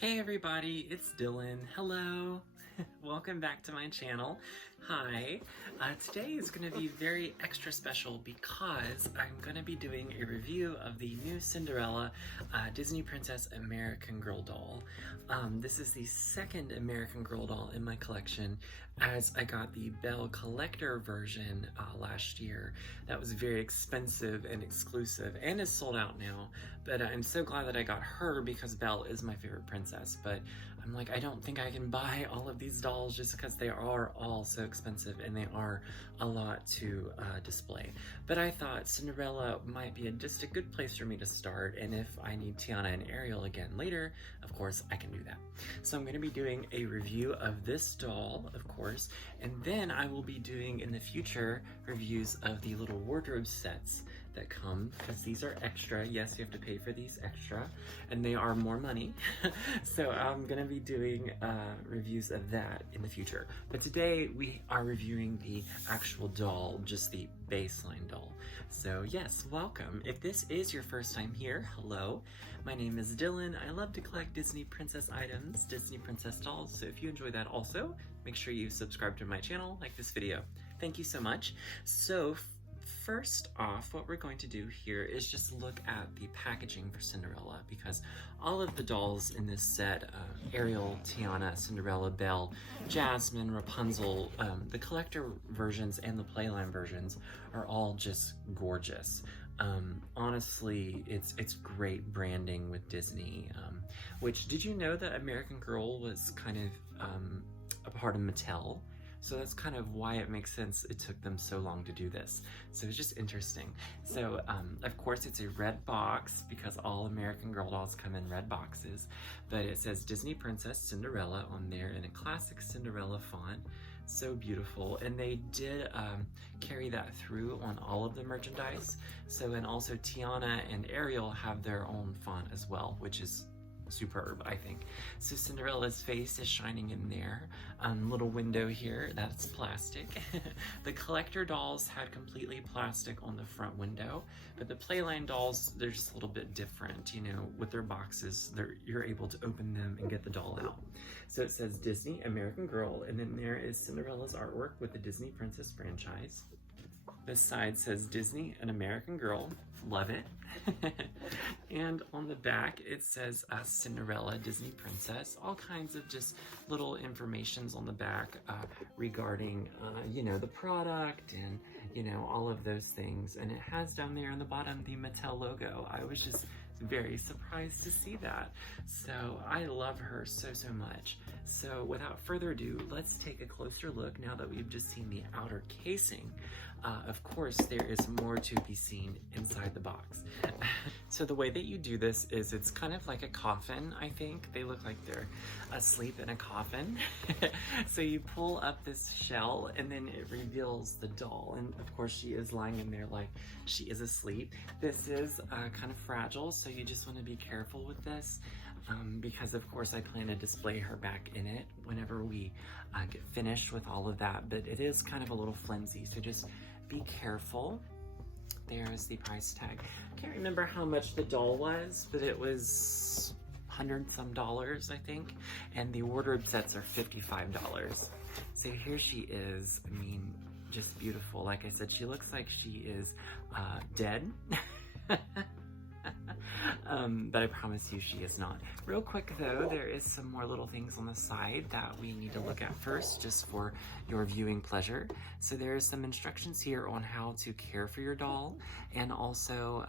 Hey everybody, it's Dylan. Hello. Welcome back to my channel. Hi. Today is going to be very extra special because I'm going to be doing a review of the new Cinderella Disney Princess American Girl doll. This is the second American Girl doll in my collection, as I got the Belle collector version last year. That was very expensive and exclusive and is sold out now, but I'm so glad that I got her because Belle is my favorite princess. But I'm like, I don't think I can buy all of these dolls just because they are all so expensive and they are a lot to display. But I thought Cinderella might be just a good place for me to start, and if I need Tiana and Ariel again later, of course I can do that. So I'm going to be doing a review of this doll, of course, and then I will be doing in the future reviews of the little wardrobe sets that come, because these are extra. Yes, you have to pay for these extra, and they are more money. So I'm gonna be doing reviews of that in the future. But today we are reviewing the actual doll, just the baseline doll. So yes, welcome. If this is your first time here, hello. My name is Dylan. I love to collect Disney princess items, Disney princess dolls. So if you enjoy that also, make sure you subscribe to my channel, like this video. Thank you so much. So first off, what we're going to do here is just look at the packaging for Cinderella, because all of the dolls in this set, Ariel, Tiana, Cinderella, Belle, Jasmine, Rapunzel, the collector versions and the playline versions are all just gorgeous. Honestly, it's great branding with Disney, which, did you know that American Girl was kind of a part of Mattel? So that's kind of why it makes sense it took them so long to do this. So it's just interesting. So of course it's a red box because all American Girl dolls come in red boxes, but it says Disney Princess Cinderella on there in a classic Cinderella font. So beautiful. And they did carry that through on all of the merchandise. So, and also Tiana and Ariel have their own font as well, which is superb, I think. So Cinderella's face is shining in there. Little window here, that's plastic. The collector dolls had completely plastic on the front window, but the playline dolls, they're just a little bit different, you know, with their boxes, you're able to open them and get the doll out. So it says Disney American Girl, and then there is Cinderella's artwork with the Disney Princess franchise. This side says Disney, an American Girl. Love it. And on the back, it says Cinderella, Disney Princess. All kinds of just little informations on the back regarding, you know, the product and, you know, all of those things. And it has down there on the bottom the Mattel logo. I was just very surprised to see that. So I love her so much. So without further ado, let's take a closer look now that we've just seen the outer casing. Of course, there is more to be seen inside the box. So the way that you do this is it's kind of like a coffin, I think. They look like they're asleep in a coffin. So you pull up this shell and then it reveals the doll. And of course she is lying in there like she is asleep. This is kind of fragile, so you just want to be careful with this. Because of course I plan to display her back in it whenever we get finished with all of that, but it is kind of a little flimsy, so just be careful. There's the price tag. I can't remember how much the doll was, but it was $100 some, I think, and the wardrobe sets are $55. So here she is. I mean, just beautiful. Like I said, she looks like she is dead. But I promise you she is not. Real quick though, there is some more little things on the side that we need to look at first, just for your viewing pleasure. So there is some instructions here on how to care for your doll, and also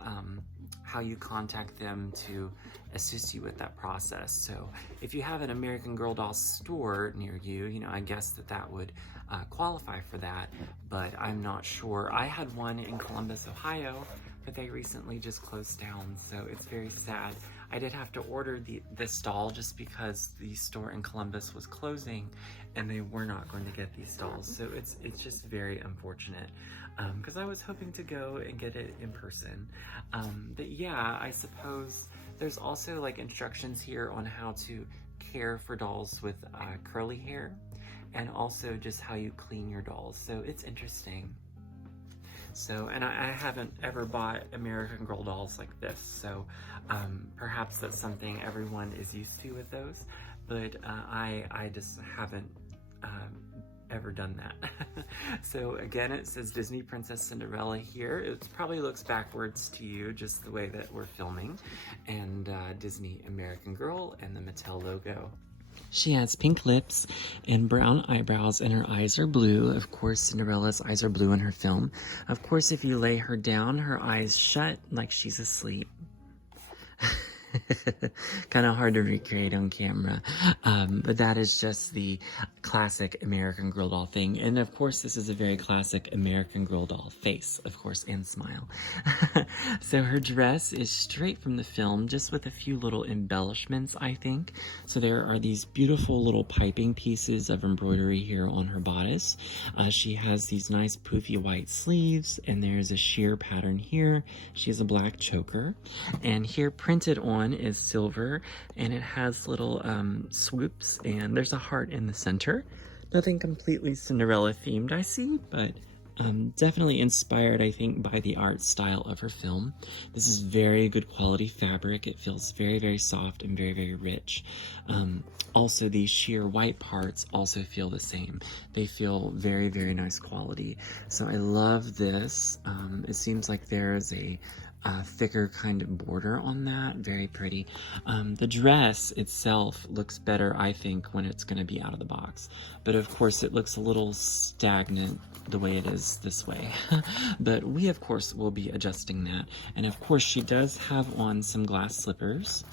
how you contact them to assist you with that process. So if you have an American Girl doll store near you, you know, I guess that would qualify for that, but I'm not sure. I had one in Columbus, Ohio, but they recently just closed down, so it's very sad. I did have to order this doll just because the store in Columbus was closing and they were not going to get these dolls, so it's just very unfortunate, because I was hoping to go and get it in person. But yeah, I suppose there's also like instructions here on how to care for dolls with curly hair, and also just how you clean your dolls, so it's interesting. So, and I haven't ever bought American Girl dolls like this, so perhaps that's something everyone is used to with those, but I just haven't ever done that. So again, it says Disney Princess Cinderella here. It probably looks backwards to you, just the way that we're filming, and Disney American Girl and the Mattel logo. She has pink lips and brown eyebrows, and her eyes are blue. Of course, Cinderella's eyes are blue in her film. Of course, if you lay her down, her eyes shut like she's asleep. Kind of hard to recreate on camera, but that is just the classic American Girl doll thing. And of course, this is a very classic American Girl doll face, of course, and smile. So her dress is straight from the film, just with a few little embellishments, I think. So there are these beautiful little piping pieces of embroidery here on her bodice. She has these nice poofy white sleeves, and there's a sheer pattern here. She has a black choker, and here printed on is silver, and it has little swoops, and there's a heart in the center. Nothing completely Cinderella themed, I see, but definitely inspired, I think, by the art style of her film. This is very good quality fabric. It feels very, very soft and very, very rich. Also, these sheer white parts also feel the same. They feel very, very nice quality. So I love this. It seems like there's a thicker kind of border on that. Very pretty. The dress itself looks better, I think, when it's going to be out of the box. But of course, it looks a little stagnant the way it is this way. But we, of course, will be adjusting that. And of course, she does have on some glass slippers.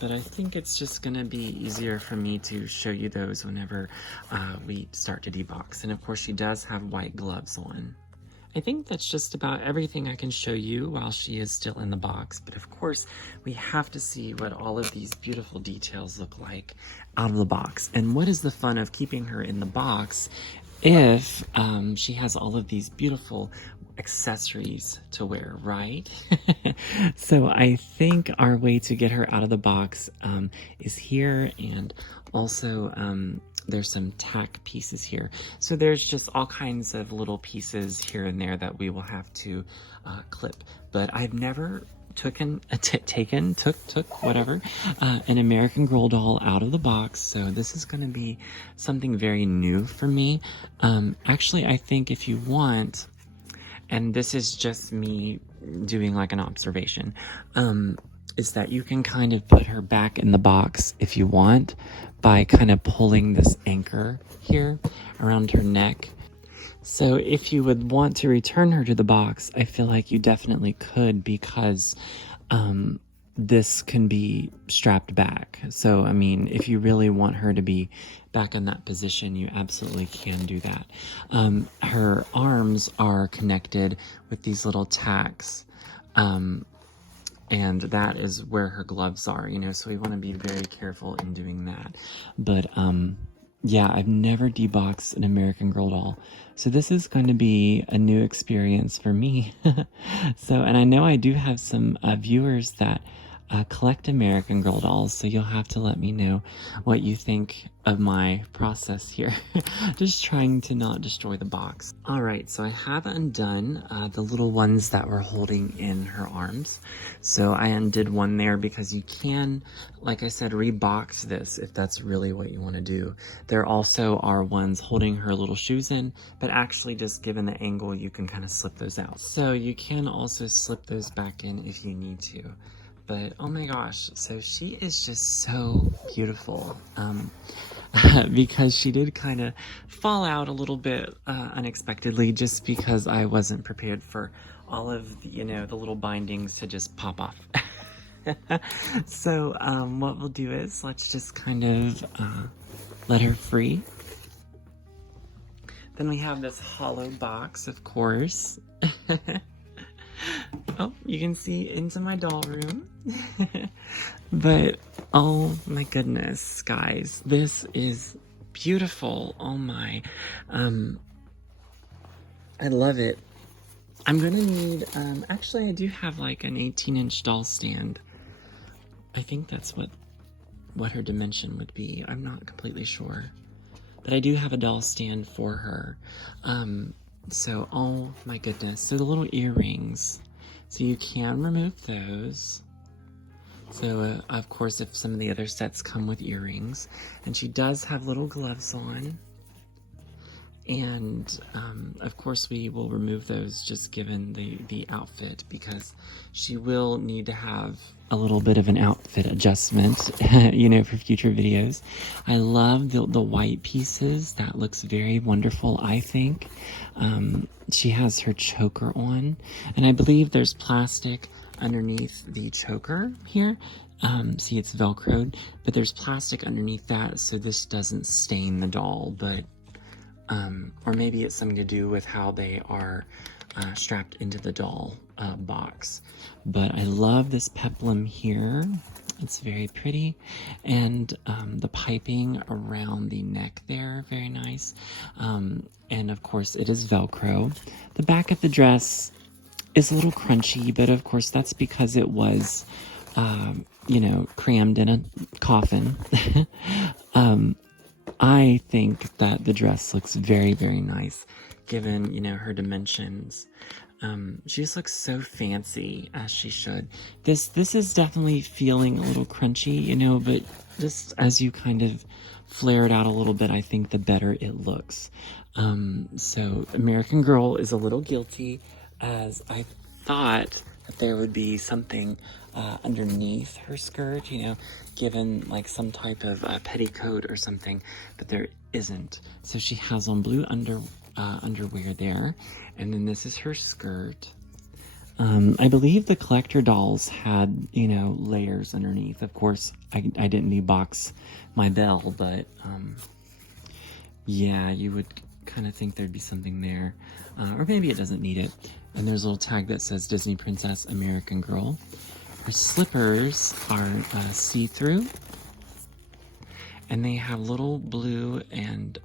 But I think it's just going to be easier for me to show you those whenever we start to debox. And of course, she does have white gloves on. I think that's just about everything I can show you while she is still in the box, but of course we have to see what all of these beautiful details look like out of the box. And what is the fun of keeping her in the box if she has all of these beautiful accessories to wear, right? So I think our way to get her out of the box is here, and also there's some tack pieces here. So there's just all kinds of little pieces here and there that we will have to clip. But I've never took an American Girl doll out of the box, so this is going to be something very new for me. Actually, I think if you want, and this is just me doing like an observation, is that you can kind of put her back in the box if you want by kind of pulling this anchor here around her neck. So if you would want to return her to the box, I feel like you definitely could, because this can be strapped back. So, I mean, if you really want her to be back in that position, you absolutely can do that. Her arms are connected with these little tacks. And that is where her gloves are, you know, so we want to be very careful in doing that. But, yeah, I've never deboxed an American Girl doll, so this is going to be a new experience for me. So, and I know I do have some viewers that collect American Girl dolls, so you'll have to let me know what you think of my process here. Just trying to not destroy the box. Alright, so I have undone the little ones that were holding in her arms. So I undid one there because you can, like I said, rebox this if that's really what you want to do. There also are ones holding her little shoes in, but actually just given the angle, you can kind of slip those out. So you can also slip those back in if you need to. But oh my gosh, so she is just so beautiful, because she did kind of fall out a little bit unexpectedly, just because I wasn't prepared for all of the, you know, the little bindings to just pop off. So what we'll do is let's just kind of let her free. Then we have this hollow box, of course. Oh, you can see into my doll room. But, oh my goodness, guys, this is beautiful. Oh my, I love it. I'm gonna need, actually I do have like an 18-inch doll stand. I think that's what her dimension would be. I'm not completely sure. But I do have a doll stand for her. So, oh my goodness. So the little earrings. So you can remove those. So, of course, if some of the other sets come with earrings. And she does have little gloves on. And, of course, we will remove those just given the outfit, because she will need to have a little bit of an outfit adjustment, you know, for future videos. I love the white pieces. That looks very wonderful, I think. She has her choker on, and I believe there's plastic underneath the choker here. See, it's Velcroed, but there's plastic underneath that so this doesn't stain the doll, but or maybe it's something to do with how they are strapped into the doll box. But I love this peplum here. It's very pretty. And the piping around the neck there, very nice. And of course it is Velcro. The back of the dress is a little crunchy, but of course that's because it was, you know, crammed in a coffin. I think that the dress looks very, very nice, given, you know, her dimensions. She just looks so fancy, as she should. This is definitely feeling a little crunchy, you know, but just as you kind of flare it out a little bit, I think the better it looks. So American Girl is a little guilty, as I thought that there would be something underneath her skirt, you know, given like some type of petticoat or something, but there isn't. So she has on blue underwear there, and then this is her skirt. I believe the collector dolls had, you know, layers underneath. Of course, I didn't debox my bell, but yeah, you would kind of think there'd be something there, or maybe it doesn't need it. And there's a little tag that says Disney Princess American Girl. Her slippers are see-through, and they have little blue and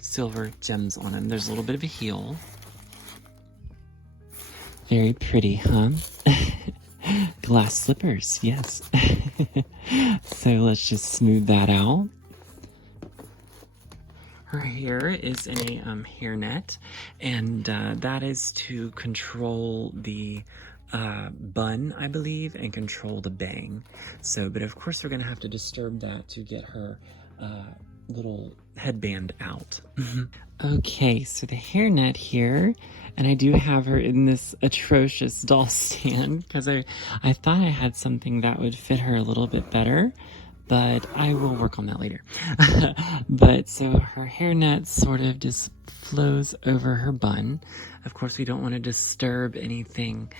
silver gems on them. There's a little bit of a heel. Very pretty, huh? Glass slippers, yes. So let's just smooth that out. Her hair is in a hairnet, and that is to control the bun, I believe, and control the bang. So, but of course we're gonna have to disturb that to get her little headband out. Okay, so the hairnet here, and I do have her in this atrocious doll stand because I thought I had something that would fit her a little bit better, but I will work on that later. But so her hairnet sort of just flows over her bun. Of course, we don't want to disturb anything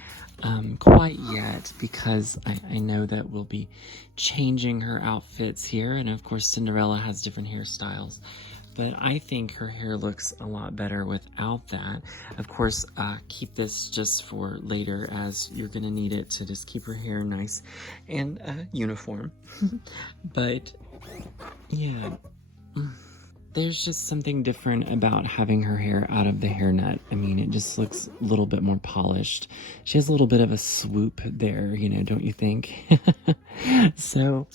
quite yet, because I know that we'll be changing her outfits here, and of course Cinderella has different hairstyles, but I think her hair looks a lot better without that. Of course, keep this just for later, as you're gonna need it to just keep her hair nice and uniform. But yeah, there's just something different about having her hair out of the hairnet. I mean, it just looks a little bit more polished. She has a little bit of a swoop there, you know, don't you think? So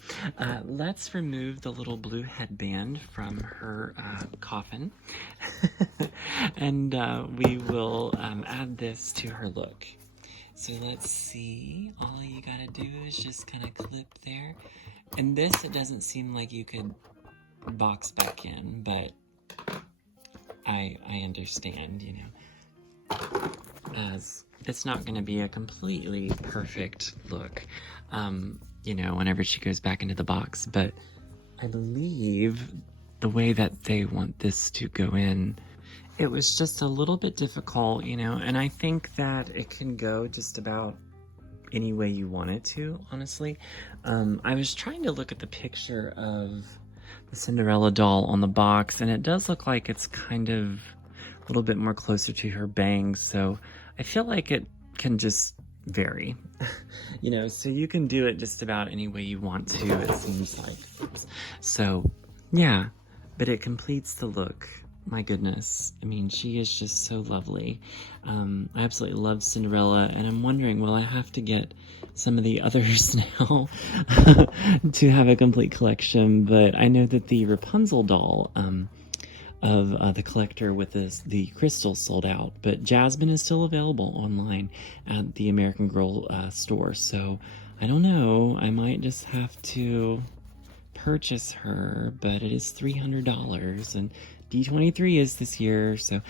let's remove the little blue headband from her coffin. And we will add this to her look. So let's see. All you gotta do is just kind of clip there. And this, it doesn't seem like you could box back in, but I understand, you know, as it's not going to be a completely perfect look, you know, whenever she goes back into the box. But I believe the way that they want this to go in, it was just a little bit difficult, you know, and I think that it can go just about any way you want it to, honestly. I was trying to look at the picture of the Cinderella doll on the box, and it does look like it's kind of a little bit more closer to her bangs, so I feel like it can just vary. You know, so you can do it just about any way you want to, it seems like. So yeah, but it completes the look. My goodness, I mean, she is just so lovely. I absolutely love Cinderella, and I'm wondering, will I have to get some of the others now to have a complete collection? But I know that the Rapunzel doll, of the collector with the crystals sold out, but Jasmine is still available online at the American Girl store. So I don't know, I might just have to purchase her, but it is $300 and D23 is this year, so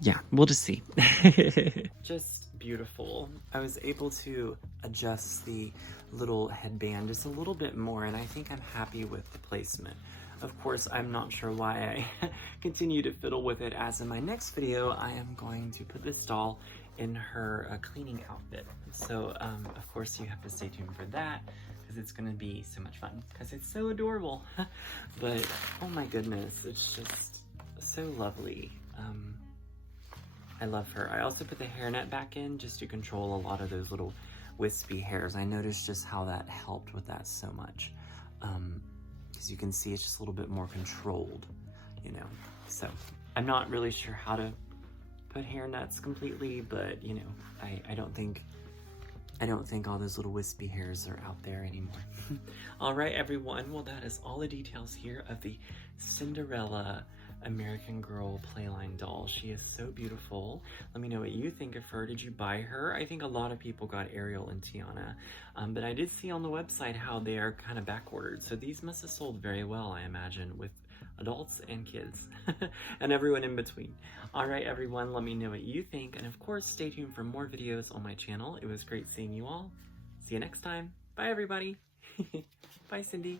yeah, we'll just see. Just beautiful. I was able to adjust the little headband just a little bit more, and I think I'm happy with the placement. Of course, I'm not sure why I continue to fiddle with it, as in my next video, I am going to put this doll in her cleaning outfit. So, of course, you have to stay tuned for that, because it's going to be so much fun, because it's so adorable. But, oh my goodness, it's just so lovely. I love her. I also put the hairnet back in just to control a lot of those little wispy hairs. I noticed just how that helped with that so much. Because you can see it's just a little bit more controlled, you know. So I'm not really sure how to put hairnets completely, but you know, I don't think all those little wispy hairs are out there anymore. All right, everyone. Well, that is all the details here of the Cinderella American Girl Playline doll. She is so beautiful. Let me know what you think of her. Did you buy her? I think a lot of people got Ariel and Tiana, but I did see on the website how they are kind of back-ordered, so these must have sold very well, I imagine, with adults and kids and everyone in between. All right, everyone, let me know what you think, and of course, stay tuned for more videos on my channel. It was great seeing you all. See you next time. Bye, everybody. Bye, Cindy.